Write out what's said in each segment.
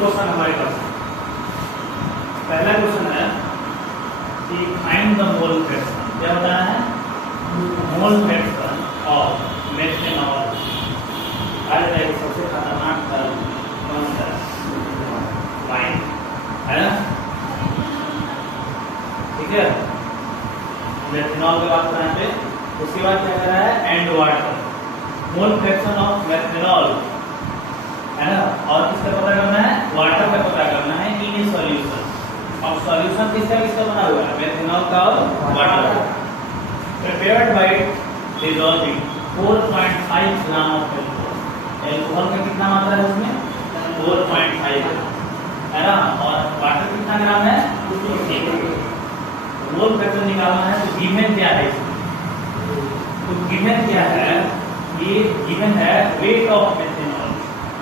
Question हमारे पास। पहला question है कि फाइंड द मोल फ्रैक्शन। क्या बताना है? Mole fraction of methanol. आज देखिए सबसे खतरनाक कौन सा वाइन है ना? ठीक है, मेथनॉल की बात करना है। उसके बाद क्या कर रहा है? And water. Mole fraction of methanol है ना, और किसका पता करना है? वाटर का पता करना है इन ए सॉल्यूशन। और सॉल्यूशन किसका किसका बना हुआ है? मेथनॉल का और वाटर का। Prepared by dissolving 4.5 gram of alcohol. Alcohol का कितना मात्रा है उसमें? 4.5 है ना, और वाटर कितना ग्राम है? 2 मोल फ्रैक्शन निकालना है। तो गिवन क्या है इसमें? तो गिवन क्या है? ये गिवन है weight of methanol.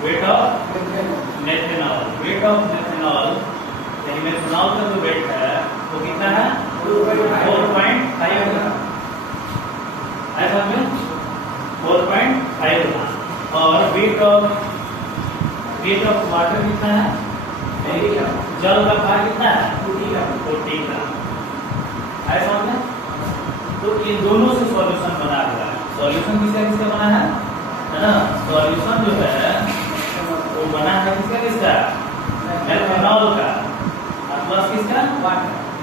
Weight of methanol, weight of methanol यानी मेथनॉल का जो वेट है वो कितना है? 4.5 ग्राम। ऐसा में 4.5 ग्राम। और वेट ऑफ वाटर कितना है? जल का भार कितना है? 40 ग्राम। ऐसा में तो ये दोनों से सॉल्यूशन बना हुआ है। सॉल्यूशन किसका किसका बना है ना? सॉल्यूशन जो है वो बना है किसका किसका? मेथनॉल का प्लस किसका?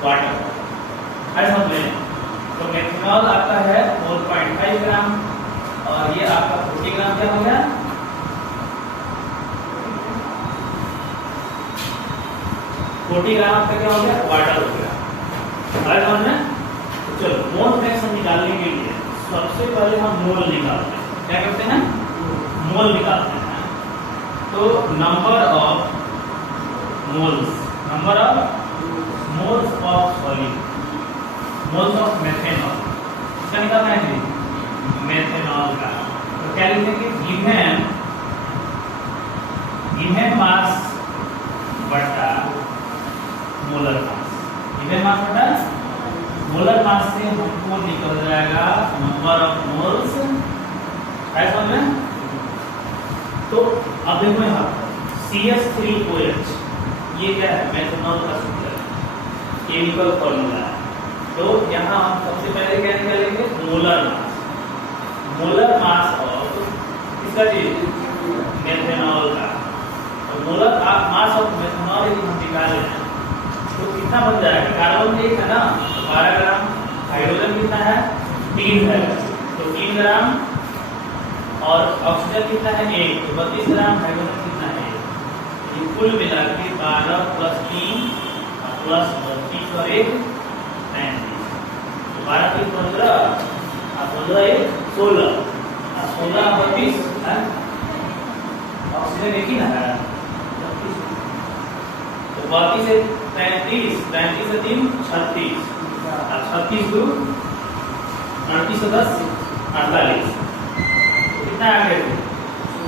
वाटर। ऐसा में तो मेथनॉल आपका है 4.5 ग्राम और ये आपका 40 ग्राम क्या हो गया? 40 ग्राम आपका क्या हो गया? वाटर हो गया। ऐसा में चलो मोल फ्रैक्शन निकालने के लिए सबसे पहले हम मोल निकालते हैं। क्या करते हैं? मोल निकालते हैं। तो number of moles of solute, moles of methanol इसका निकालना है जी, मेथनॉल का। तो क्या लिखेंगे? गिवन मास बटा मोलर मास। गिवन मास बटा मोलर मास से हमको निकल जाएगा नंबर ऑफ मोल्स। ऐसा में तो अब देखो यहाँ CH3OH ये क्या है? मेथनॉल का सूत्र है, केमिकल फॉर्मूला है। तो यहाँ हम सबसे पहले क्या निकालेंगे? मोलर मास ऑफ किसका चीज? मेथनॉल का। तो मोलर मास ऑफ मेथनॉल यदि हम निकाले हैं तो कितना बन जाएगा? कार्बन 1 है ना, 12 ग्राम। हाइड्रोजन कितना है? 3 है, तो 3 ग्राम। और ऑक्सीजन कितना है? 1, तो 32 ग्राम। हाइड्रोजन कितना है? ये कुल मिला के 12 + 3 + 32 और 1 35। तो 12 × 3 = 15 और 15 × 1 = 16 और 16 × 32 है। ऑक्सीजन एक ही ना है, तो 32 से 35, 35 से 3 36 और 36 × 2 38 से 10 48। कितना आ गया?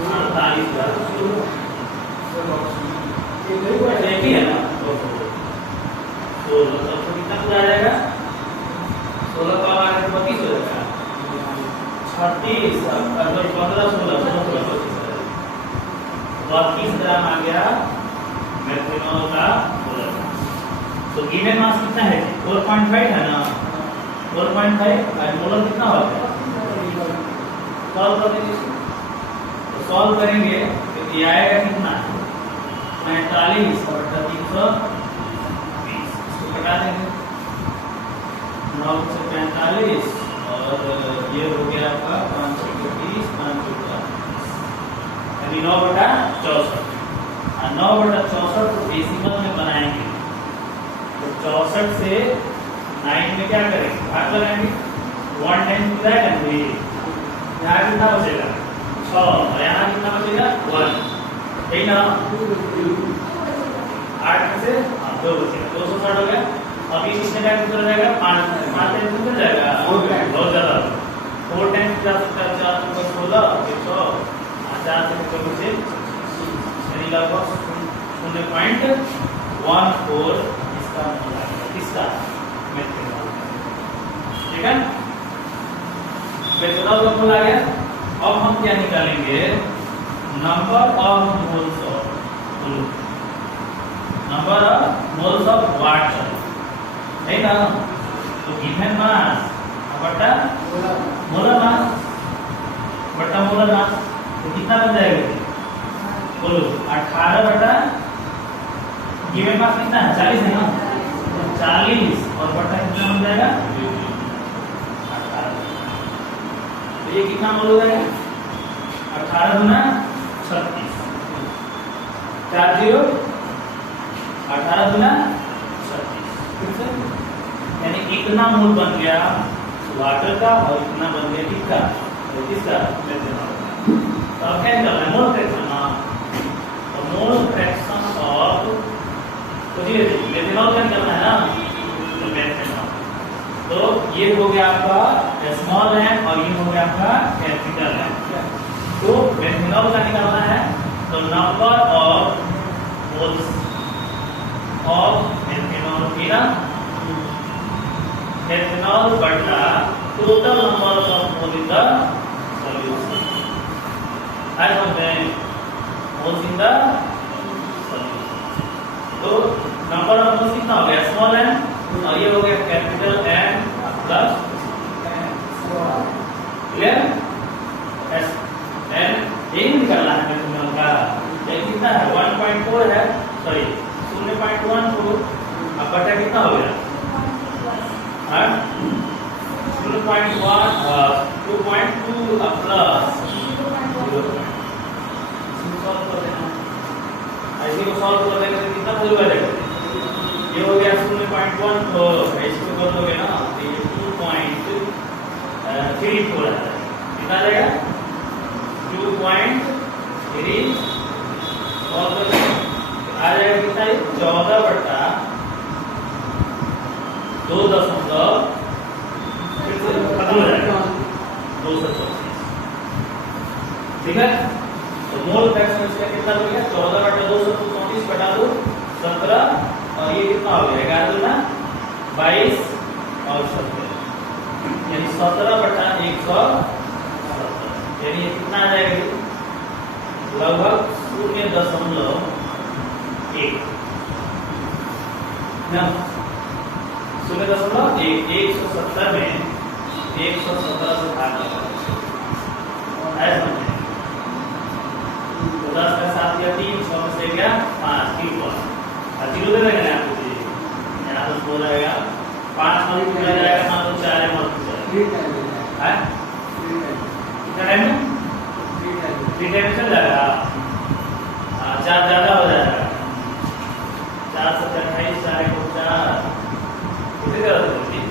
48 का एक ही है ना, तो 16 सबको कितना पूरा आ जाएगा? 16 का आ गया 32 हो जाएगा। 36 अगर 15 16 32 ग्राम आ गया मेथनॉल का मोलर मास। तो गिवन मास कितना है? 4.5 है ना, 4.5 और मोलर कितना हो गया? सॉल्व कर दीजिए। तो सॉल्व करेंगे तो ये आएगा कितना? 45 और 320। इसको घटा देंगे। 9 से 45 और ये हो गया आपका 530 540 यानी 9/64। और 9/64 को डेसिमल में बनाएंगे तो 64 से 9 में क्या करेंगे? भाग लगाएंगे। 1 टाइम क्या करेंगे? यहाँ कितना बचेगा? 6 और यहाँ कितना बचेगा? 1 है ना। 8 में से 2 बचेगा, 260 हो गया। अभी कितने टाइम गुजर जाएगा? 5 टाइम गुजर जाएगा, बहुत ज्यादा। 4 टाइम जा सकता है, 4 × 16 फिर 100 और 4 से बचे यानी लगभग 0.14 इसका मोल आ गया। किसका? मेथनॉल। ठीक है, मेथनॉल का मोल आ गया। अब हम क्या निकालेंगे? Number of moles of glucose. Number of moles of water, नहीं ना? तो गिवन मास बटा मोलर मास बटा मोलर मास, तो कितना बन जाएगा? बोलो 18 बटा गिवन मास कितना है? 40 है ना? 40 और बटा कितना बन जाएगा? 18। तो ये कितना मोल हो जाएगा? 18 गुना 36, 40 18 गुना 36, यानी इतना मोल बन गया वाटर का और इतना बन गया किसका? किसका? मेथनॉल। तो अब क्या करना है? Mole fraction. तो मोल फ्रैक्शन ऑफ, तो ये मेथनॉल का निकालना है ना? तो मेथनॉल, तो ये हो गया आपका स्मॉल है और ये हो गया आपका कैपिटल है। तो मेथनॉल का निकालना है, तो number of moles of methanol कितना? मेथनॉल बटा total number of mole in the solution. आई समझें? Moles in the solution. तो नंबर ऑफ मोल्स कितना हो गया? स्मॉल है और ये हो गया capital N plus clear S N, यही निकालना है मेथनॉल का। ये कितना है? 1.4 है, सॉरी 0.14, अब बटा कितना हो गया? 0.1 2.2 प्लस 0. सॉल्व कर देना, ऐसे को सॉल्व कर देंगे तो कितना वैल्यू आ जाएगा? ये हो गया 0.1, तो इसको कर दोगे ना तो ये 2.34 है, कितना आ जाएगा? 2.3 सॉल्व कर आ जाएगा कितना? 14 बटा 2.5 फिर से खत्म हो जाएगा 234, ठीक है? तो मोल फ्रैक्शन इसका कितना हो गया? 14 बटा 234 बटा 2 17, और ये कितना हो गया? 11 दूना 22 और 17, यानी 17 बटा 117, यानी ये कितना आ जाएगा? लगभग 0.1 ना 0.1 170 में 117 से भाग लगा ऐसा समझे। तो 10 का 7 या 3 6 में से गया 5 3 और 0 दे देंगे आपको, यहाँ तो बोल रहेगा 5 मल्टीप्लाई जाएगा मान लो 4 मल्टीप्लाई है कितना टाइम में? 3 टाइम चल जाएगा। 4 ज्यादा हो जाएगा, 4 से 28 4 को 4 कितने कर दोगे?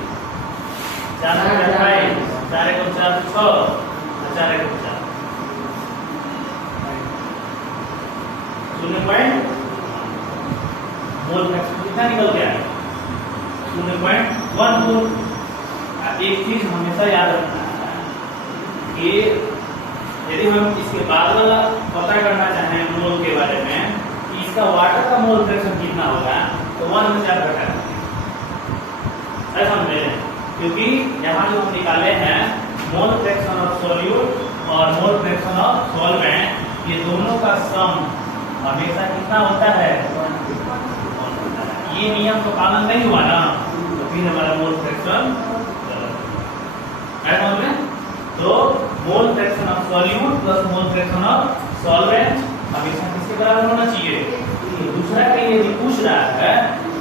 4 से 28 4 को 4 6 4 को 4 0.1 मोल फ्रैक्शन कितना निकल गया? 0.14। एक चीज हमेशा याद रखना है कि यदि हम इसके बाद वाला पता करना चाहें मोल के बारे में कि इसका वाटर का मोल फ्रैक्शन कितना होगा, तो 1 में से आप घटा ऐसा समझे, क्योंकि यहाँ जो हम निकाले हैं मोल फ्रैक्शन ऑफ सॉल्यूट और मोल फ्रैक्शन ऑफ सॉल्वेंट, ये दोनों का सम हमेशा कितना होता है? ये नियम तो पालन नहीं हुआ ना, तो फिर हमारा मोल फ्रैक्शन ऐसा समझे। तो mole fraction of solute plus mole fraction of solvent हमेशा किसके बराबर होना चाहिए? दूसरा कहीं यदि पूछ रहा है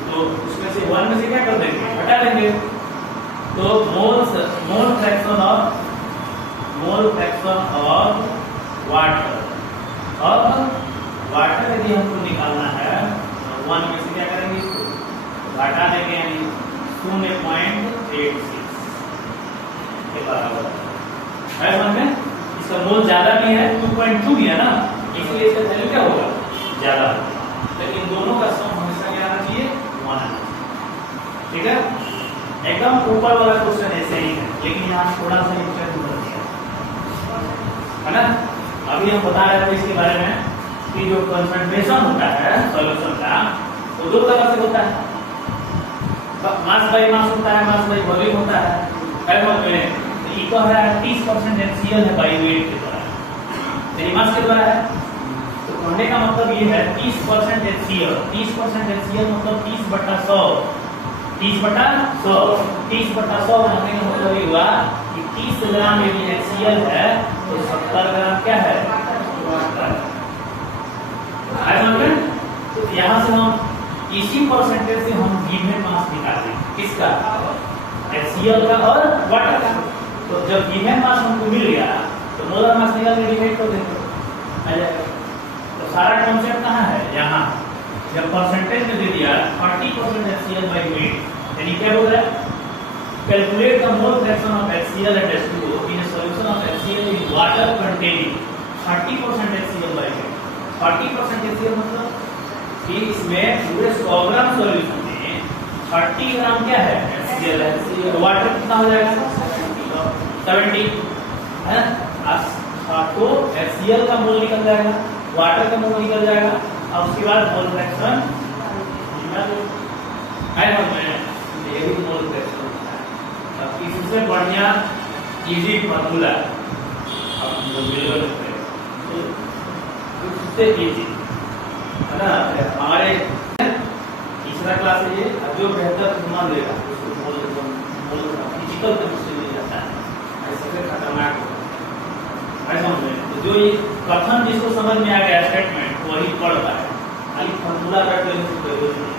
तो उसमें से 1 में से क्या कर देंगे? हटा देंगे। तो मोल फ्रैक्शन ऑफ वाटर, अब वाटर यदि हमको निकालना है तो 1 में से क्या करेंगे? इसको घटा देंगे, यानी 0.86 के बराबर है। समझ में? इसका मोल ज्यादा भी है, 2.2 भी है ना, इसलिए इसका वैल्यू क्या होगा? ज्यादा। लेकिन दोनों का सम हमेशा क्या आना चाहिए? 1 आना चाहिए, ठीक है? एकदम ऊपर वाला क्वेश्चन ऐसे ही है, लेकिन यहाँ थोड़ा सा इंटरेस्ट कर दिया है ना। अभी हम बता रहे थे इसके बारे में कि जो कंसंट्रेशन होता है सॉल्यूशन का वो 2 तरह से होता है, मास बाई मास होता है, मास बाई वॉल्यूम होता है। इको है 30% NaCl है बाई वेट के द्वारा, यानी मास के द्वारा है। तो तोड़ने का मतलब ये है 30% HCl। 30% HCl मतलब 30/100। 30/100 30/100 बनाने का मतलब ये हुआ कि 30 ग्राम यदि HCl है तो 70 ग्राम क्या है, वाटर। तो यहाँ से हम इसी परसेंटेज से हम गिवन मास निकालेंगे, किसका, HCl का और वाटर का। तो जब गिवन मास हमको मिल गया तो मोलर मास निकाल के डिवाइड कर देंगे, आ जाएगा। तो सारा कॉन्सेप्ट कहाँ है, यहाँ। जब परसेंटेज में दे दिया 30% HCl by weight, यानी क्या बोल रहा है, calculate the mole fraction of HCl at H2O in a solution of HCl in water containing 30% HCl by weight। 30% HCl मतलब कि इसमें पूरे 100 ग्राम सॉल्यूशन में 30 ग्राम क्या है, HCl है। तो वाटर कितना हो जाएगा, 70 है। तो HCl का मोल निकल जाएगा, वाटर का मोल निकल जाएगा, और उसके बाद मोल फ्रैक्शन है ना, ये भी मोल फ्रैक्शन होता है। अब इससे बढ़िया इजी फार्मूला अब मिल सकते हैं, तो इससे इजी है ना। हमारे तीसरा क्लास है ये, अब जो बेहतर अनुमान देगा उसको मोल फिजिकल केमिस्ट्री में जाता है, ऐसे फिर खतरनाक होता है, समझ में। तो जो ये कथन जिसको समझ में आ गया स्टेटमेंट वही पढ़ता है, खाली फॉर्मूला रट लेने से कोई कुछ नहीं।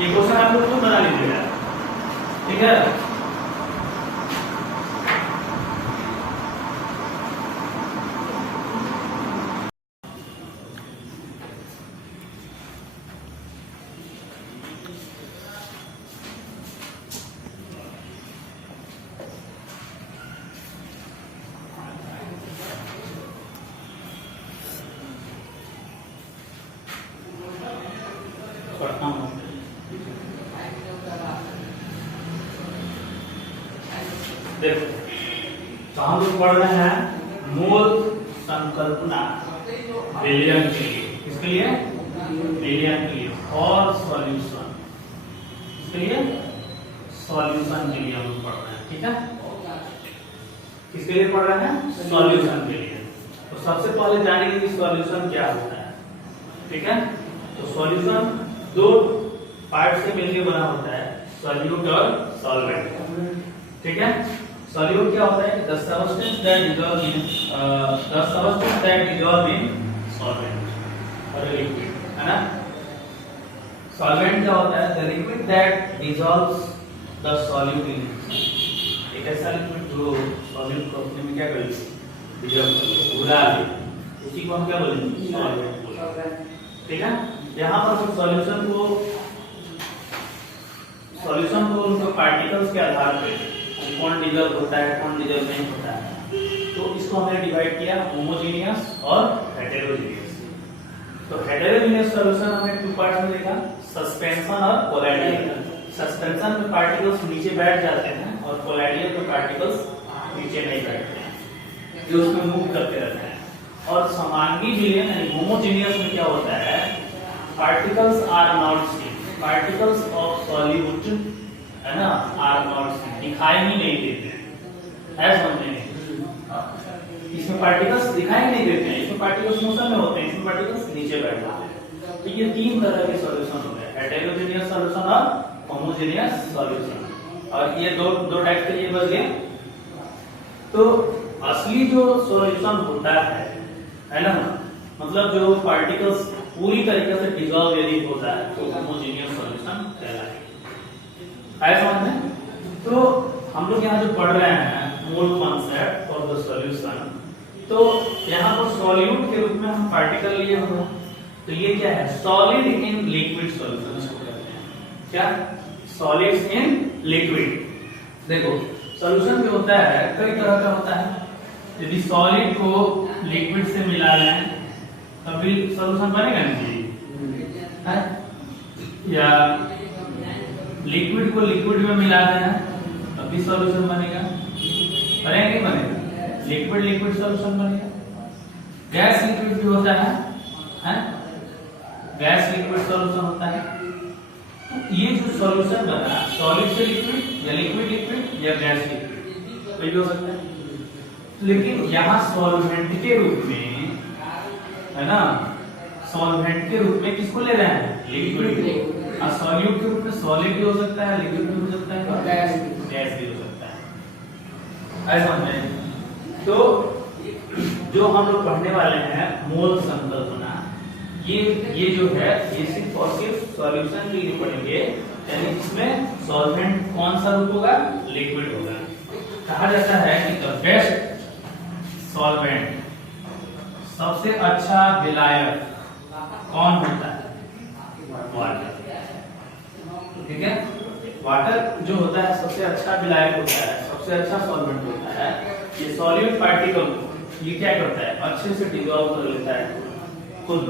ये क्वेश्चन आप लोग खुद बना लीजिएगा, ठीक है। देखो, तो हम लोग पढ़ रहे हैं मोल संकल्पना विलयन के लिए, किसके लिए, विलयन के लिए, और सॉल्यूशन, इसके लिए सॉल्यूशन के लिए हम लोग पढ़ रहे हैं, ठीक है। किसके लिए पढ़ रहे हैं, सॉल्यूशन के लिए। तो सबसे पहले जानेंगे कि सॉल्यूशन क्या होता है, ठीक है। तो सॉल्यूशन दो पार्ट से मिलकर बना होता है, सॉल्यूट और सॉल्वेंट, ठीक है। सॉल्यूट क्या होता है, the substance that dissolve in solvent और liquid, है ना। सॉल्वेंट क्या होता है, the liquid that dissolves the solute in solution। एक ऐसा लिक्विड जो सॉल्यूट को अपने में क्या करेगी, डिजॉल्व करेगी, घुला देगी, उसी को हम क्या बोलेंगे, सॉल्वेंट बोलेंगे, ठीक है। यहाँ पर हम सॉल्यूशन को उनके पार्टिकल्स के आधार पे कौन डिजॉल्व होता है, कौन डिजॉल्व नहीं होता है, तो इसको हमने डिवाइड किया होमोजेनियस और हेटेरोजेनियस। तो हेटेरोजेनियस सॉल्यूशन हमने टू पार्ट्स में देखा, सस्पेंशन और कोलैडियल। सस्पेंशन में पार्टिकल्स नीचे बैठ जाते हैं और कोलैडियल में पार्टिकल्स नीचे नहीं बैठते हैं, जो उसमें मूव करते रहते हैं। और समांगी विलयन यानी होमोजेनियस में क्या होता है, particles are not seen, particles of solute, है ना, आर नॉट सीन, दिखाई ही नहीं देते हैं, ऐसा समझेंगे। इसमें पार्टिकल्स दिखाई नहीं देते हैं, इसमें पार्टिकल्स मोशन में होते हैं, इसमें पार्टिकल्स नीचे बैठ जाते हैं। तो ये तीन तरह के सॉल्यूशन होते हैं, हेटेरोजेनियस सॉल्यूशन और होमोजेनियस सॉल्यूशन। और ये दो टाइप के लिए बच गए। तो असली जो सॉल्यूशन होता है ना, मतलब जो पार्टिकल्स पूरी तरीके से डिसॉल्व यदि होता है तो होमोजेनियस सॉल्यूशन कहलाएगा, है समझ में। तो हम लोग यहाँ जो पढ़ रहे हैं mole concept for the solution, तो यहाँ पर सॉल्यूट के रूप में हम पार्टिकल लिए हुए, तो ये क्या है, सॉलिड इन लिक्विड सॉल्यूशन इसको कहते हैं, क्या, सॉलिड्स इन लिक्विड। देखो सॉल्यूशन जो होता है कई तरह का होता है, यदि सॉलिड को लिक्विड से मिला लें तभी सॉल्यूशन बनेगा नहीं, है, या लिक्विड को लिक्विड में मिला देना तभी सॉल्यूशन बनेगा, बनेगा नहीं बनेगा, लिक्विड लिक्विड सॉल्यूशन बनेगा, गैस लिक्विड भी होता है, गैस लिक्विड सॉल्यूशन होता है। तो ये जो सॉल्यूशन बना सॉलिड से लिक्विड या लिक्विड लिक्विड या गैस लिक्विड कोई भी हो सकता है, लेकिन यहाँ सॉल्वेंट के रूप में, है ना, सॉल्वेंट के रूप में किसको ले रहे हैं, लिक्विड। और सॉल्यूट के रूप में सॉलिड भी हो सकता है, लिक्विड भी हो सकता है, गैस भी हो सकता है। ऐसा समझे। तो जो हम लोग पढ़ने वाले हैं मोल संकल्पना, ये जो है ये सिर्फ और सिर्फ सॉल्यूशन के लिए पढ़ेंगे, यानी इसमें सॉल्वेंट कौन सा रूप होगा, लिक्विड होगा। कहा जाता है कि द बेस्ट सॉल्वेंट, सबसे अच्छा विलायक कौन होता है, वाटर। ठीक है, वाटर जो होता है सबसे अच्छा विलायक होता है, सबसे अच्छा सॉल्वेंट होता है। ये सॉल्यूट पार्टिकल ये क्या करता है, अच्छे से डिसॉल्व कर लेता है खुद।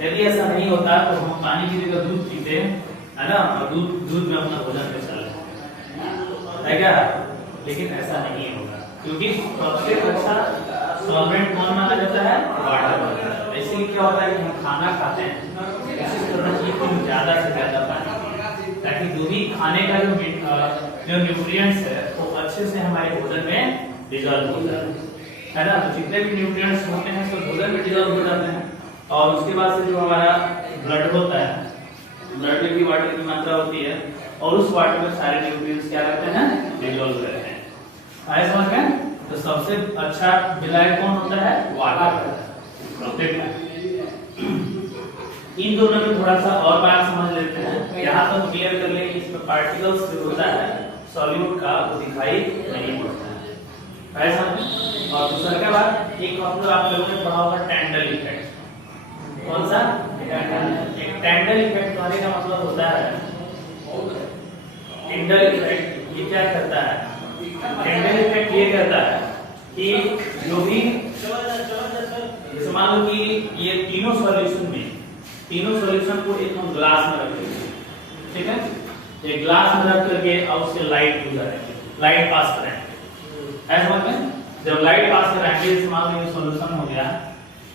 यदि ऐसा नहीं होता तो हम पानी की जगह दूध पीते हैं, है ना, और दूध में अपना भोजन पे चल है क्या, लेकिन ऐसा नहीं होगा, क्योंकि सबसे अच्छा सॉल्वेंट कौन माना जाता है, वाटर। इसलिए क्या होता है कि हम खाना खाते हैं, कोशिश करना चाहिए कि ज्यादा से ज्यादा पानी, ताकि जो भी खाने का जो न्यूट्रिएंट्स है वो अच्छे से हमारे भोजन में डिसॉल्व हो जाए, है ना। तो जितने भी न्यूट्रिएंट्स होते हैं सब भोजन में डिसॉल्व हो जाते हैं, और उसके बाद से जो हमारा ब्लड होता है, ब्लड में भी वाटर की मात्रा होती है, और उस वाटर में सारे न्यूट्रिएंट्स क्या रहते हैं, डिसॉल्व रहते हैं। आए समझ में। तो सबसे अच्छा विलायक कौन होता है, वाटर। इन दोनों में थोड़ा सा और बात समझ लेते हैं। यहाँ तो क्लियर कर ले कि इसमें पार्टिकल्स जो होता है सॉल्यूट का वो दिखाई नहीं पड़ता है, ऐसा। और दूसरा क्या बात, एक आप लोगों ने पढ़ा होगा टेंडल इफेक्ट। कौन सा, एक टेंडल इफेक्ट कहने का मतलब होता है, टेंडल इफेक्ट ये क्या करता है, टेंडल इफेक्ट ये कहता है कि जो भी, जैसे मान लो कि ये तीनों सॉल्यूशन को एक हम ग्लास में रखेंगे, ठीक है, ये ग्लास में रख करके और उससे लाइट गुजरेंगे, लाइट पास करेंगे, ऐसा मतलब जब लाइट पास कराएंगे, इस मान लो ये सॉल्यूशन हो गया,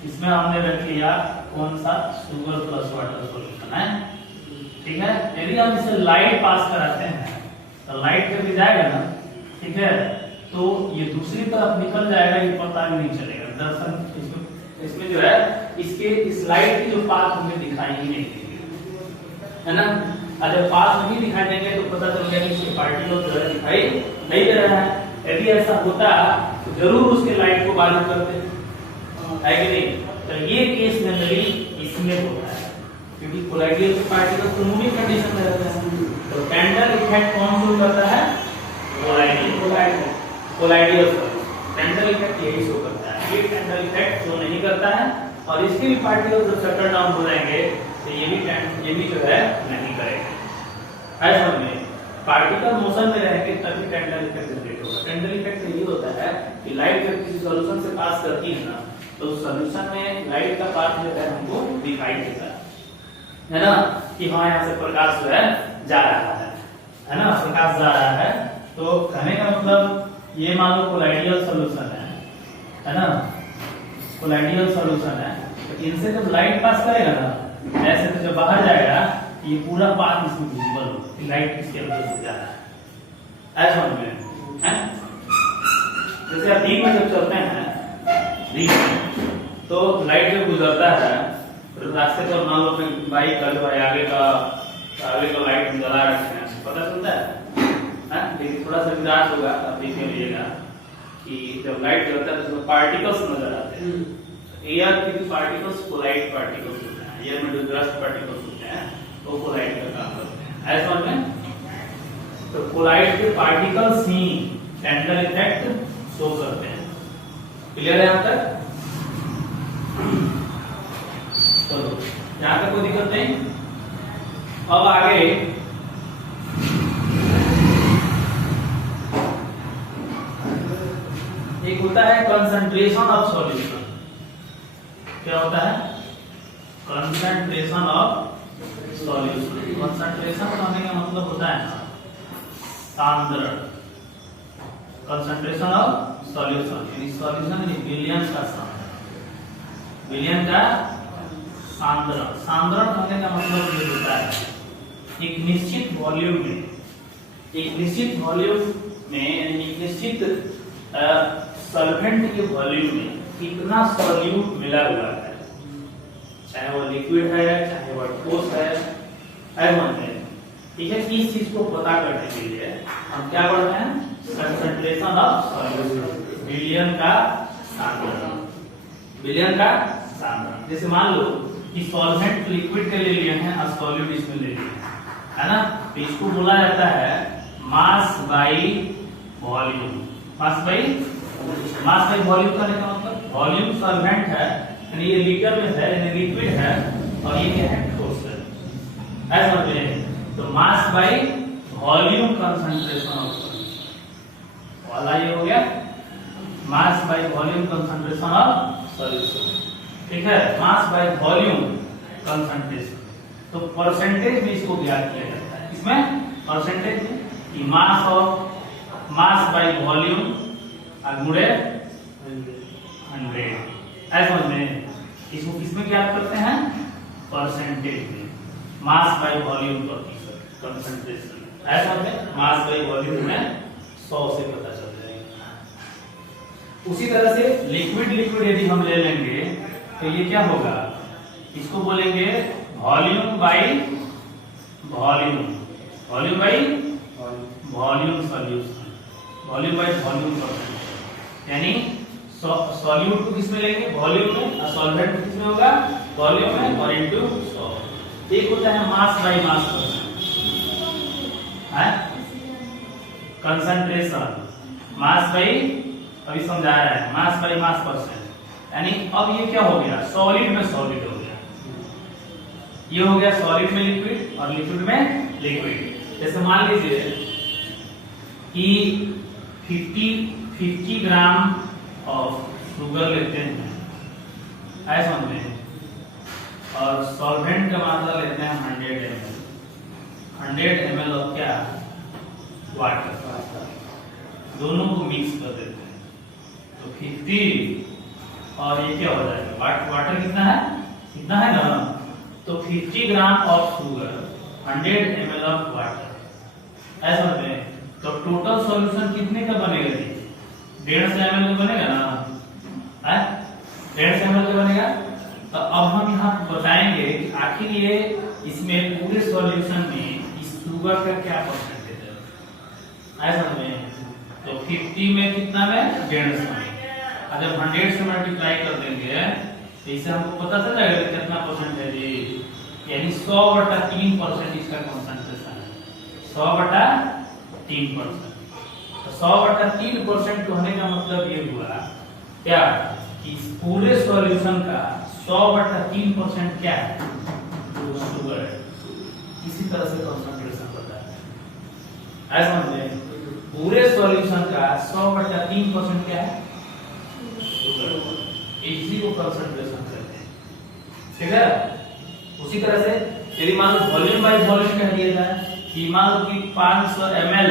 इसमें हमने रख लिया कौन सा, शुगर प्लस वाटर सॉल्यूशन है, ठीक है। यदि हम इसे लाइट पास कराते हैं तो लाइट जब भी जाएगा ना, ठीक है, तो ये दूसरी तरफ निकल जाएगा, ये पता भी नहीं चलेगा। दरअसल इसमें जो है इसके इस लाइट की जो पाथ हमें दिखाई ही नहीं देगी, है ना। अगर पाथ नहीं दिखाई देंगे तो पता चलेगा कि इसके पार्टिकल जो है दिखाई नहीं दे रहा है। यदि ऐसा होता तो जरूर उसके लाइट को बाधित करते, है कि नहीं। तो ये केस जनरली इसमें होता है, क्योंकि कोलाइडियल के पार्टिकल तो मूविंग कंडीशन में रहते हैं। तो टेंडल इफेक्ट कौन शो करता है, कोलाइडियल टेंडल इफेक्ट यही शो करता है। ये टेंडल इफेक्ट शो नहीं करता है, और इसके भी पार्टिकल जब शटर डाउन हो जाएंगे तो ये भी जो है नहीं करेगा। ऐसा में पार्टिकल मोशन में रहेंगे तभी टेंडल इफेक्ट जनरेट होगा। टेंडल इफेक्ट यही होता है कि लाइट जब किसी सॉल्यूशन से पास करती है ना, तो सॉल्यूशन में लाइट का पाथ जो है हमको दिखाई देता है ना, कि हाँ यहाँ से प्रकाश जो है जा रहा है ना, प्रकाश जा रहा है। तो कहने का मतलब ये मान लो कोलाइडियल सॉल्यूशन है ना, कोलाइडियल सॉल्यूशन है, तो इनसे जब लाइट पास करेगा ना, ऐसे तो जब बाहर जाएगा ये पूरा पाथ इसमें विजिबल होगा, लाइट किसके वजह से जा रहा है, ऐसा में है। जैसे आप दिन में जब चलते हैं दिन में, तो लाइट जब गुजरता है तो रास्ते पर मान लो बाइक आगे का लाइट जला रखे हैं, पता चलता है, लेकिन थोड़ा सा विदास होगा, आप देख लीजिएगा कि जब लाइट जलता है तो उसमें पार्टिकल्स नजर आते हैं। एयर के भी पार्टिकल्स कोलाइड पार्टिकल्स होते हैं, एयर में जो डस्ट पार्टिकल्स होते हैं वो कोलाइड का काम करते हैं, ऐसा में। तो कोलाइड के पार्टिकल्स ही टेंडल इफेक्ट शो करते हैं। क्लियर है यहाँ तक? चलो यहाँ तक कोई दिक्कत नहीं। अब आगे एक होता है कंसंट्रेशन ऑफ सॉल्यूशन। क्या होता है? Concentration of solution. कंसंट्रेशन कहने का मतलब होता है ना सांद्रण। कंसंट्रेशन ऑफ सॉल्यूशन यानी सॉल्यूशन यानी विलयन का सांद्रण। विलयन का सांद्रण। सांद्रण होने का मतलब ये होता है एक निश्चित वॉल्यूम में, एक निश्चित वॉल्यूम में यानी एक निश्चित सॉल्वेंट के वॉल्यूम में कितना सॉल्यूट मिला हुआ है, चाहे वो लिक्विड है चाहे वो ठोस है, ठीक है। इस चीज को पता करने के लिए हम क्या पढ़ते हैं, कंसंट्रेशन ऑफ सॉल्यूशन, विलयन का सांद्रण, विलयन का सांद्रण। जैसे मान लो कि सॉल्वेंट लिक्विड के ले लिए हैं और सॉल्यूट इसमें ले लिए है ना, तो इसको बोला जाता है mass by volume. Mass by volume का मतलब वॉल्यूम सॉल्वेंट है यानी ये लीटर में है यानी लिक्विड है और ये क्या है, ठोस है, ऐसा समझ रहे हैं। तो mass by volume concentration of solution वाला ये हो गया, mass by volume concentration of solution, ठीक है। मास बाई वॉल्यूम कंसंट्रेशन, तो परसेंटेज में इसको ज्ञात किया जाता है, इसमें परसेंटेज में कि मास बाई वॉल्यूम गुणे 100, ऐसा समझ में। इसको किसमें ज्ञात करते हैं, परसेंटेज में, मास बाई वॉल्यूम प्रतिशत कंसंट्रेशन, ऐसा समझ में। मास बाई वॉल्यूम में 100 से पता चल जाएगा। उसी तरह से लिक्विड यदि हम ले लेंगे तो ये क्या होगा, इसको बोलेंगे volume by volume, volume by volume solution, volume by volume solution, यानी सॉल्यूट को किसमें लेंगे, वॉल्यूम में, और सॉल्वेंट को किसमें होगा, वॉल्यूम में और इनटू 100। एक होता है मास बाई मास है कंसंट्रेशन, मास बाई, अभी समझा रहा है, मास बाई मास परसेंट, यानी अब ये क्या हो गया, सॉलिड में सॉलिड हो गया, ये हो गया सॉलिड में लिक्विड और लिक्विड में लिक्विड। जैसे मान लीजिए कि 50 ग्राम ऑफ शुगर लेते हैं, ऐसा समझ में, और सॉल्वेंट का मात्रा लेते हैं 100 ml ऑफ क्या, वाटर, दोनों को मिक्स कर देते हैं, तो 50 और ये क्या हो जाएगा, वाटर कितना है ना, तो 50 gram of sugar 100 ml of water, ऐसा समझ में। तो टोटल सॉल्यूशन कितने का बनेगा, 150 ml का बनेगा ना, 150 ml का बनेगा। तो अब हम यहाँ बताएंगे कि आखिर ये इसमें पूरे सॉल्यूशन में इस शुगर का क्या परसेंटेज है, ऐसा समझ में। तो 50 में कितना में, 150 में, अगर 100 से मल्टीप्लाई कर देंगे तो इससे हमको पता चल जाएगा कितना परसेंटेज है, यानी 100/3% इसका कंसंट्रेशन है, 100/3%। तो 100/3% होने का मतलब ये हुआ क्या कि इस पूरे सॉल्यूशन का 100/3% क्या है, शुगर है। इसी तरह से कंसंट्रेशन होता है, ऐसा समझे, पूरे सॉल्यूशन का 100/3% क्या है, शुगर, इसी को कंसंट्रेशन कहते हैं, ठीक है। उसी तरह से यदि मान लो वॉल्यूम बाई वॉल्यूम कह दिया जाए कि मान लो कि 500 ml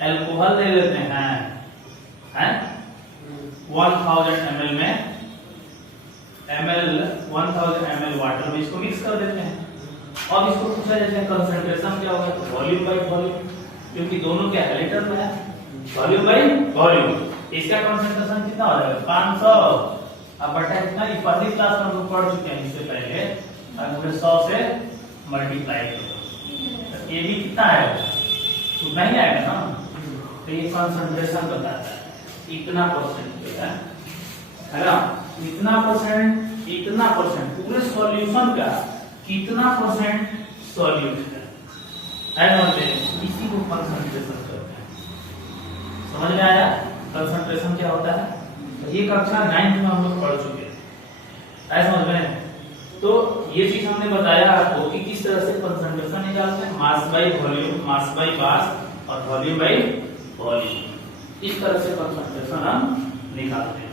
अल्कोहल ले लेते हैं, 1000 ml में 1000 ml वाटर में इसको मिक्स कर देते हैं। अब इसको पूछा जाता है कंसंट्रेशन क्या होगा, वॉल्यूम बाई वॉल्यूम, क्योंकि दोनों क्या है, लीटर में है, वॉल्यूम बाई वॉल्यूम, इसका कंसंट्रेशन कितना हो जाएगा, 500। अब बटा कितना, पहली क्लास में हम लोग पढ़ चुके हैं इससे पहले, अब 100 से मल्टीप्लाई करो, ये भी कितना है, उतना ही आएगा ना। तो ये कंसंट्रेशन बताता है इतना परसेंट है ना, इतना परसेंट पूरे सॉल्यूशन का कितना परसेंट सॉल्यूट है, इसी को कंसंट्रेशन कहते हैं। समझ में आया कंसंट्रेशन क्या होता है, तो ये कक्षा 9 में हम लोग पढ़ चुके हैं, ऐसा समझ में। तो ये चीज हमने बताया आपको कि किस तरह से कंसंट्रेशन निकालते हैं, mass by volume, mass by mass और वॉल्यूम बाई वॉल्यूम, इस तरह से कंसंट्रेशन हम निकालते हैं।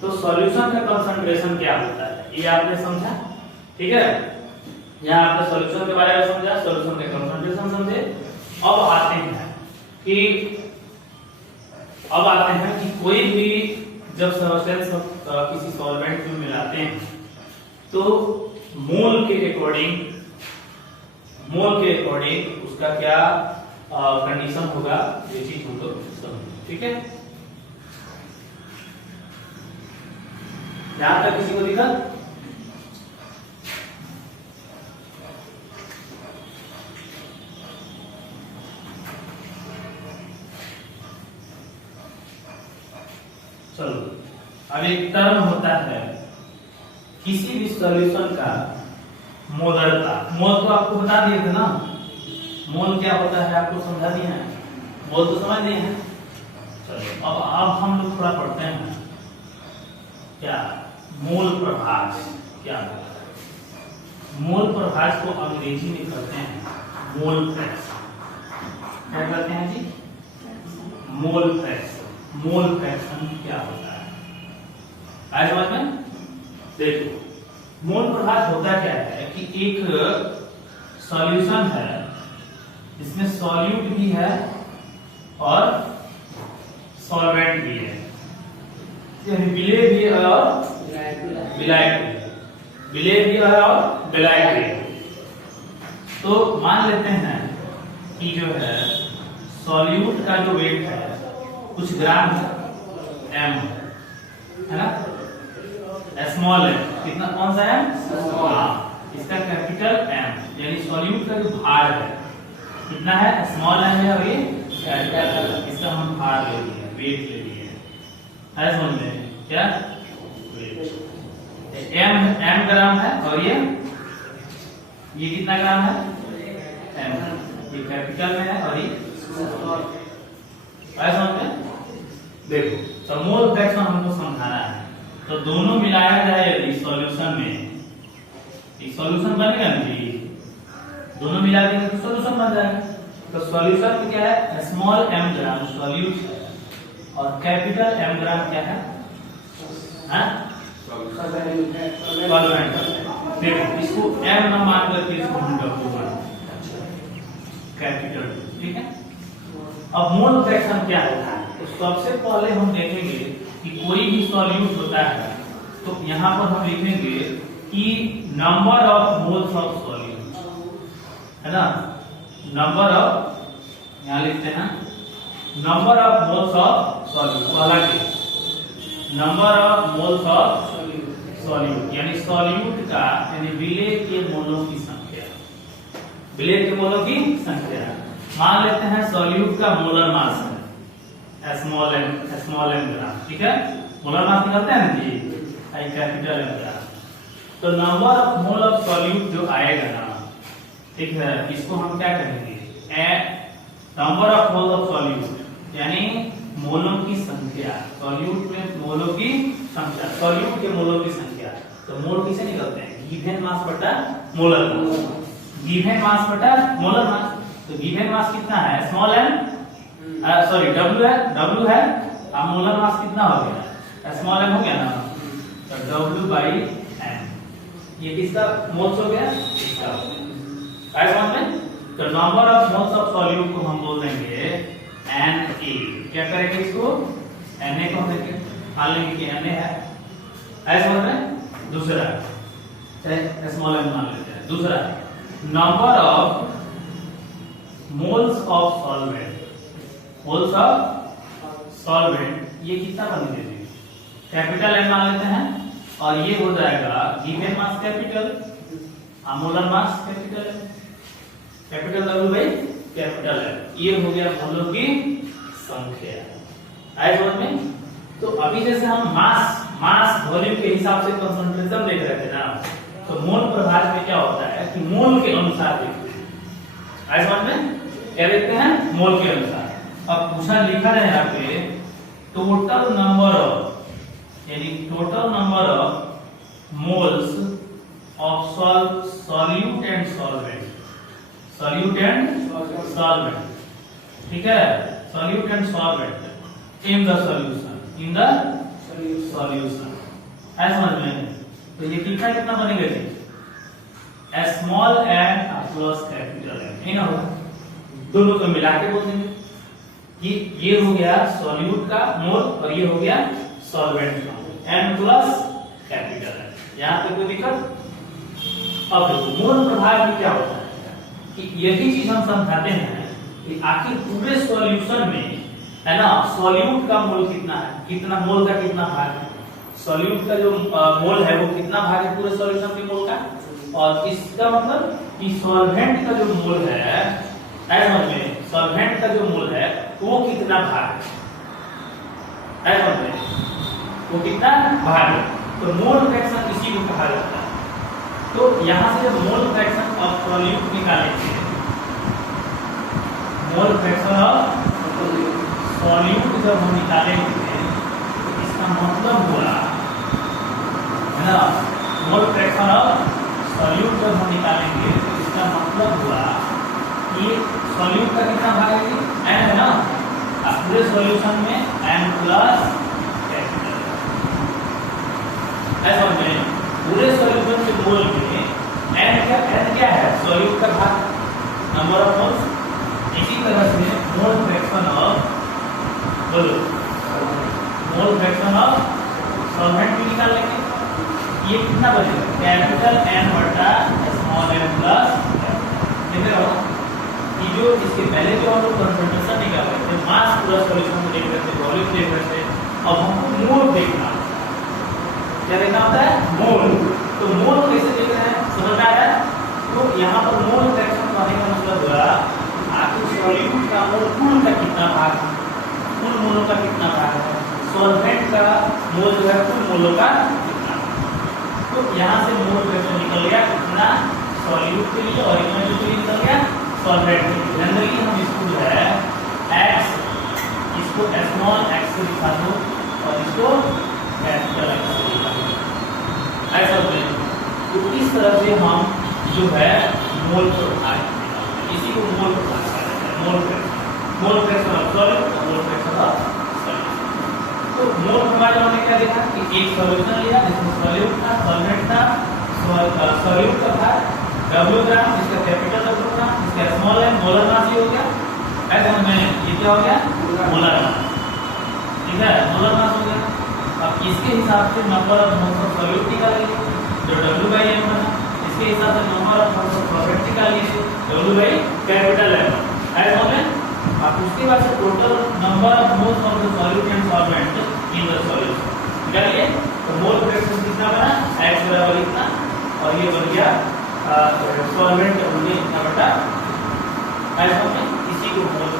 तो सॉल्यूशन का कंसंट्रेशन क्या होता है ये आपने समझा, ठीक है। यहाँ आपने सॉल्यूशन के बारे में समझा, सॉल्यूशन का कंसंट्रेशन समझे। अब आते हैं कि कोई भी जब सब्सटेंस किसी सॉल्वेंट में मिलाते हैं तो मोल के अकॉर्डिंग उसका क्या कंडीशन होगा, ये चीज हम लोग समझेंगे। ठीक है, यहां तक किसी को दिक्कत? चलो, अब एक टर्म होता है किसी भी सॉल्यूशन का मोलरता। मोल तो आपको बता दिए थे ना, मोल क्या होता है आपको समझा दिया है, मोल तो समझ दिए हैं। चलो अब हम लोग थोड़ा पढ़ते हैं क्या मोल प्रभाज क्या होता है। मोल प्रभाज को अंग्रेजी में कहते हैं मोल फ्रैक्शन। क्या कहते हैं जी? Mole fraction. मोल फ्रैक्शन क्या होता है आए समझ में? देखो, मोल प्रभाज होता क्या है कि एक सॉल्यूशन है, इसमें सॉल्यूट भी है और सॉल्वेंट भी है, विलेय भी है और विलायक भी है, विलेय भी है और विलायक भी है। तो मान लेते हैं कि जो है सॉल्यूट का जो वेट है कुछ ग्राम है, m है ना, स्मॉल है, कितना, कौन सा है? इसका कैपिटल M, यानी सॉल्यूट का जो भार है कितना है? स्मॉल m है और ये कैपिटल, इसका हम भार ले लिए, वेट ले लिए है, समझ में क्या? वेट m ग्राम है और ये कितना ग्राम है? m, ये कैपिटल में है और ये समझ में। देखो, तो मोल फ्रैक्शन हमको समझाना है, तो दोनों मिलाया जाए यदि सॉल्यूशन में, एक सॉल्यूशन बनेगा ना जी, दोनों मिला देंगे तो सॉल्यूशन बन जाएगा। तो सॉल्यूशन में क्या है? स्मॉल m ग्राम सॉल्यूट है और कैपिटल M ग्राम क्या है? सॉल्वेंट। देखो, इसको m ना मान करके इसको हम W मान, कैपिटल, ठीक है। अब मोल फ्रैक्शन क्या होता है? तो सबसे पहले हम देखेंगे कि कोई भी सॉल्यूट होता है तो यहां पर हम लिखेंगे कि number of moles of solute, है ना, नंबर ऑफ, यहां लिखते हैं number of moles of solute, पहला case number of moles of solute, यानी सॉल्यूट का, यानी विलेय के मोलों की संख्या, विलेय के मोलों की संख्या। मान लेते हैं सॉल्यूट का मोलर मास है स्मॉल m ग्राम, ठीक है, मोलर मास निकलते हैं ना जी, कैपिटल M ग्राम। तो number of mole of solute जो आएगा ना, ठीक है, इसको हम क्या कहेंगे? Number of mole of solute, यानी मोलों की संख्या, सॉल्यूट में मोलों की संख्या, सॉल्यूट के मोलों की संख्या। तो मोल किसे निकलते हैं? गिवन मास बटा मोलर मास, गिवन मास बटा मोलर मास। तो गिवन मास कितना है? स्मॉल m, सॉरी W है, अब मोलर मास कितना हो गया? स्मॉल m हो गया ना, तो W/m, ये किसका मोल्स हो गया? इसका। काय समझ में? तो number of moles of solute को हम बोल देंगे Na। क्या करेंगे इसको? Na को हम देंगे, मान लेंगे कि Na है, ऐसा समझ में। दूसरा, चाहे स्मॉल m मान लेते हैं। दूसरा, number of moles of solvent, moles of solvent, ये कितना बनेगा? कैपिटल M मान लेते हैं और ये हो जाएगा given mass capital, molar mass capital M, capital W by capital M, ये हो गया मोलों की संख्या। आए समझ में? तो अभी जैसे हम मास वॉल्यूम के हिसाब से कंसंट्रेशन देख रहे थे ना, तो मोल प्रभाज में क्या होता है कि मोल के अनुसार देखते हैं। आए समझ में? क्या देखते हैं? मोल के अनुसार। अब पूछा लिखा है यहाँ पे टोटल नंबर ऑफ, यानी total number of moles of solute and solvent, solute and solvent, ठीक है, solute and solvent in the solution, in the solution. ऐसा समझ में? तो ये कितना बनेगा जी? Small m plus capital M, है ना, दोनों को मिला के बोल देंगे कि ये हो गया सॉल्यूट का मोल और ये हो गया सॉल्वेंट का, m प्लस कैपिटल M। यहाँ पे कोई दिक्कत? अब देखो मोल प्रभाव में क्या होता है कि यही चीज हम समझाते हैं कि आखिर पूरे सॉल्यूशन में है ना सॉल्यूट का मोल कितना है, कितना मोल का कितना भाग है, सॉल्यूट का जो मोल है वो कितना भाग है पूरे सॉल्यूशन के मोल का, और इसका मतलब कि सॉल्वेंट का जो मोल है ऐसा में सॉल्वेंट का जो मोल है वो कितना भाग है, ऐसा में वो कितना भाग है। तो मोल फ्रैक्शन इसी को कहा जाता है। तो यहां से जब मोल फ्रैक्शन ऑफ सॉल्यूट निकालेंगे, मोल फ्रैक्शन ऑफ सॉल्यूट जब हम निकालेंगे तो इसका मतलब हुआ है ना, मोल फ्रैक्शन ऑफ सॉल्यूट जब हम निकालेंगे तो इसका मतलब हुआ कि सॉल्यूट का कितना भाग है, n है ना, पूरे सॉल्यूशन में n प्लस कैपिटल ऐसा में पूरे सॉल्यूशन के मोल में n क्या है, सॉल्यूट का भाग नंबर ऑफ मोल्स। इसी तरह से मोल फ्रैक्शन ऑफ बोलो मोल फ्रैक्शन ऑफ सॉल्वेंट भी निकाल लेंगे, ये कितना बचेगा, कैपिटल N बटा स्मॉल n प्लस देख रहे हो कि जो इसके पहले जो हम लोग कंसंट्रेशन निकाल रहे थे, मास पूरा सॉल्यूशन को देख रहे थे, वॉल्यूम देख रहे थे, अब हमको मोल देखना, क्या देखना होता है, मोल। तो मोल कैसे देख रहे हैं समझ में आया। तो यहाँ पर मोल फ्रैक्शन पाने का मतलब हुआ आखिर सॉल्यूट का मोल कुल का कितना भाग है, कुल मोलों का कितना भाग है, सॉल्वेंट का मोल जो है कुल मोलों का कितना। तो यहाँ से मोल फ्रैक्शन निकल गया कितना सॉल्यूट के लिए और इनमें जो निकल गया सॉल्वेंट के लिए। जनरली हम इसको जो है x इसको स्मॉल x से लिखा दो और इसको कैपिटल X से लिखा दो ऐसा होता है। तो इस तरह से हम जो है मोल प्रभाव इसी को मोल प्रभाव कहा जाता है, मोल फ्रैक्शन ऑफ सॉल्यूट और मोल फ्रैक्शन ऑफ सॉल्यूट। तो मोल प्रभाव में हमने क्या देखा कि एक सॉल्यूशन लिया जिसमें सॉल्यूट था, सॉल्वेंट था, सॉल्यूट का था W ग्राम, इसका कैपिटल W ग्राम, इसका स्मॉल है मोलर मास हो गया ऐसा में ये क्या हो गया मोलर मास, ठीक है मोलर मास हो गया। अब इसके हिसाब से number of moles of solute निकालिए जो W/m बना, इसके हिसाब से number of moles of solvent निकालिए W/कैपिटल M ऐसा में। अब उसके बाद से total number of moles of the solute and solvent in the solution निकालिए। तो मोल फ्रैक्शन कितना बना x बराबर इतना और ये बन गया सॉल्वेंट का मूल्य इतना बटा ऐसा में, इसी को मोल